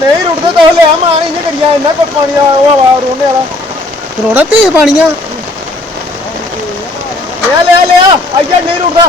नहीं रुकते तो लिया मां इ'यां करियै इन्ना कुछ पानी ओह् हवा रोने वाला रोड़ा तेज पानिया लिया लिया लिया आई जा नहीं रुकदा